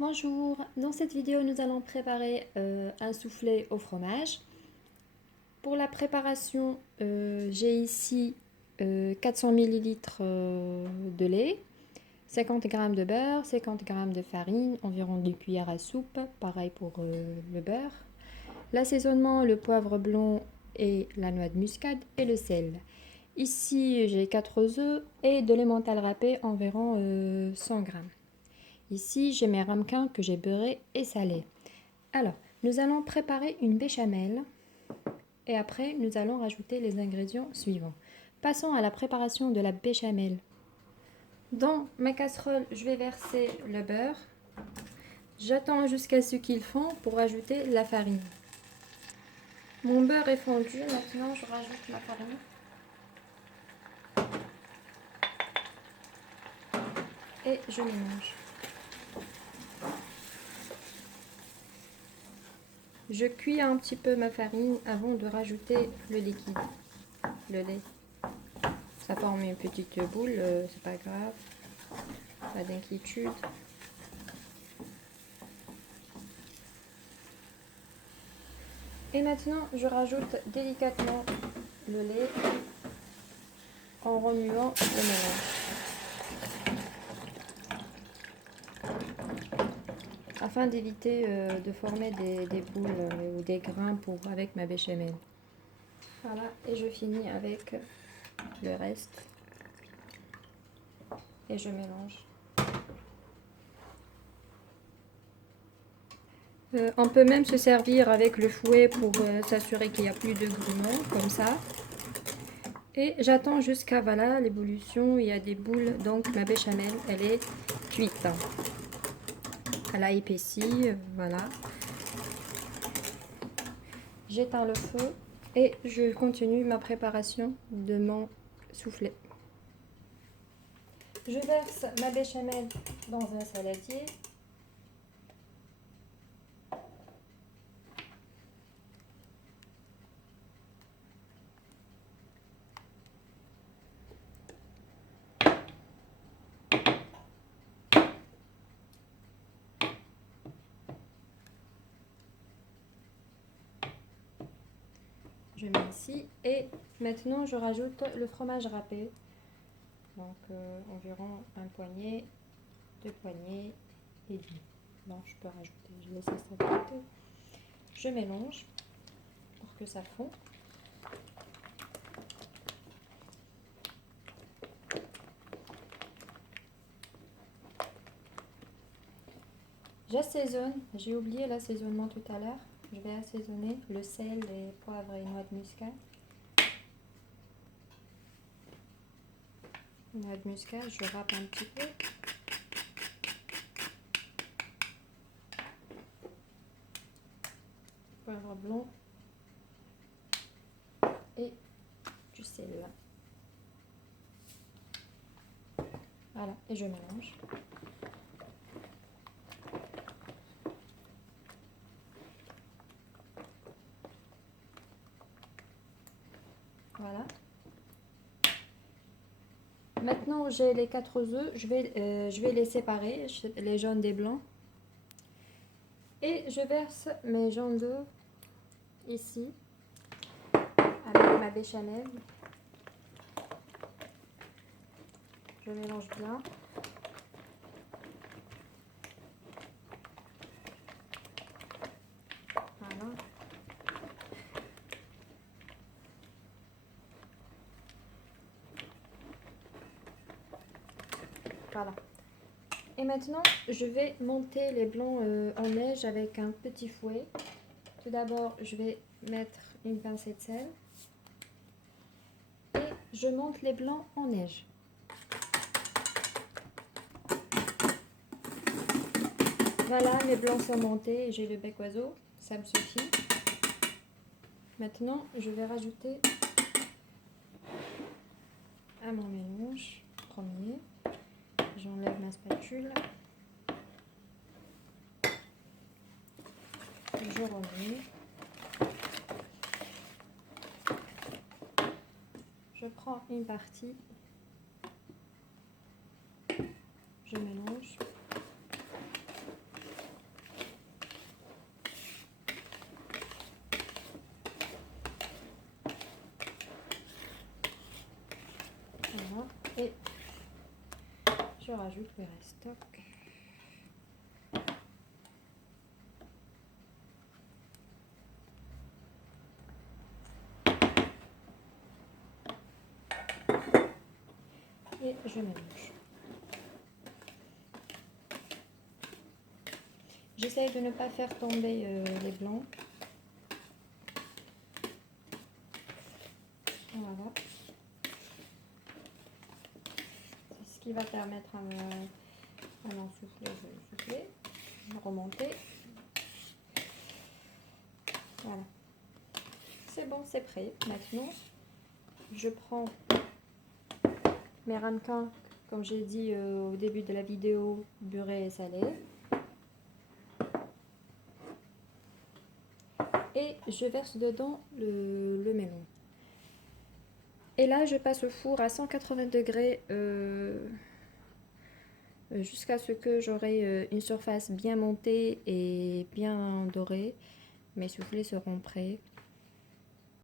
Bonjour, dans cette vidéo nous allons préparer un soufflé au fromage. Pour la préparation, j'ai ici 400 ml de lait, 50 g de beurre, 50 g de farine, environ 2 cuillères à soupe, pareil pour le beurre. L'assaisonnement, le poivre blanc et la noix de muscade et le sel. Ici j'ai 4 œufs et de l'emmental râpé environ 100 g. Ici, j'ai mes ramequins que j'ai beurrés et salés. Alors, nous allons préparer une béchamel et après, nous allons rajouter les ingrédients suivants. Passons à la préparation de la béchamel. Dans ma casserole, je vais verser le beurre. J'attends jusqu'à ce qu'il fond pour ajouter la farine. Mon beurre est fondu, maintenant je rajoute ma farine. Et je mélange. Je cuis un petit peu ma farine avant de rajouter le liquide, le lait. Ça forme une petite boule, c'est pas grave, pas d'inquiétude. Et maintenant, je rajoute délicatement le lait en remuant le mélange. Afin d'éviter de former des boules ou des grains avec ma béchamel. Voilà, et je finis avec le reste. Et je mélange. On peut même se servir avec le fouet pour s'assurer qu'il n'y a plus de grumeaux, comme ça. Et j'attends jusqu'à voilà l'ébullition, il y a des boules, donc ma béchamel, elle est cuite. Elle a épaissi, voilà. J'éteins le feu et je continue ma préparation de mon soufflé. Je verse ma béchamel dans un saladier. Je mets ici et maintenant je rajoute le fromage râpé. Donc environ un poignet, 2 poignées et demi. Non, je peux rajouter, je laisse ça de côté. Je mélange pour que ça fond. J'assaisonne, j'ai oublié l'assaisonnement tout à l'heure. Je vais assaisonner le sel, les poivres et noix de muscade. Noix de muscade, je râpe un petit peu. Poivre blanc et du sel. Voilà, et je mélange. Voilà. Maintenant, j'ai les 4 œufs. Je vais les séparer, les jaunes des blancs. Et je verse mes jaunes d'œufs ici, avec ma béchamel. Je mélange bien. Voilà. Voilà. Et maintenant, je vais monter les blancs en neige avec un petit fouet. Tout d'abord, je vais mettre une pincée de sel. Et je monte les blancs en neige. Voilà, mes blancs sont montés et j'ai le bec oiseau. Ça me suffit. Maintenant, je vais rajouter à mon mélange premier. J'enlève ma spatule. Je remue. Je prends une partie. Je mélange. je rajoute le restock. Et je mélange. J'essaye de ne pas faire tomber les blancs. Voilà. C'est ce qui va permettre à mon soufflé de souffler, de remonter. Voilà. C'est bon, c'est prêt. Maintenant, je prends mes ramequins, comme j'ai dit au début de la vidéo, beurré et salé. Et je verse dedans le melon. Et là, je passe au four à 180 degrés jusqu'à ce que j'aurai une surface bien montée et bien dorée. Mes soufflés seront prêts.